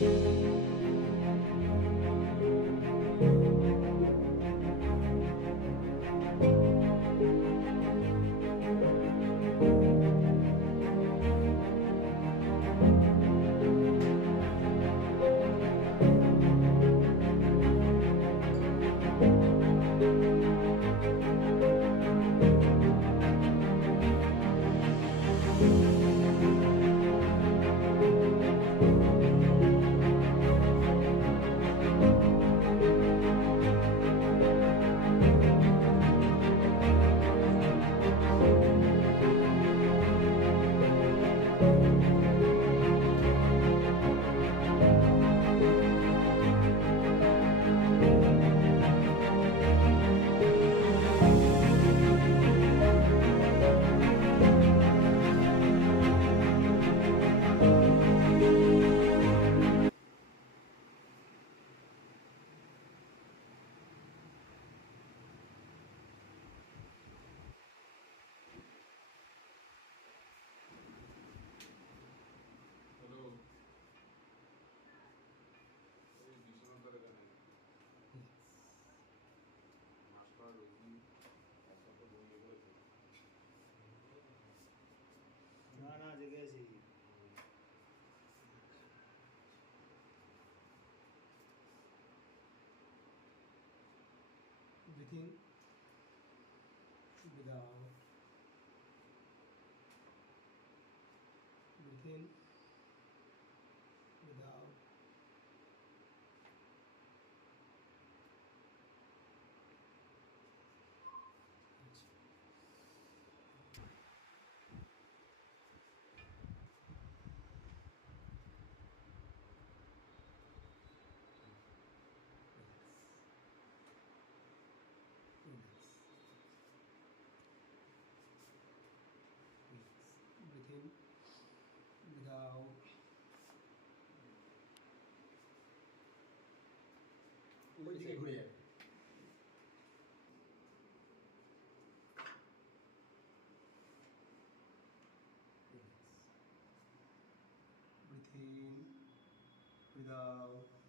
হ্যালো, এই বিশ্বনাথের এখানে মাস্টার রোগী একসাথে তো ঘুমিয়ে পড়েছে। না না জেগে আছি। Breathe in, breathe out. Breathe in, breathe out. Relax. Relax. Breathe in, breathe out. ওইদিকে ঘুরে যাবে। Relax. Breathe in, breathe out.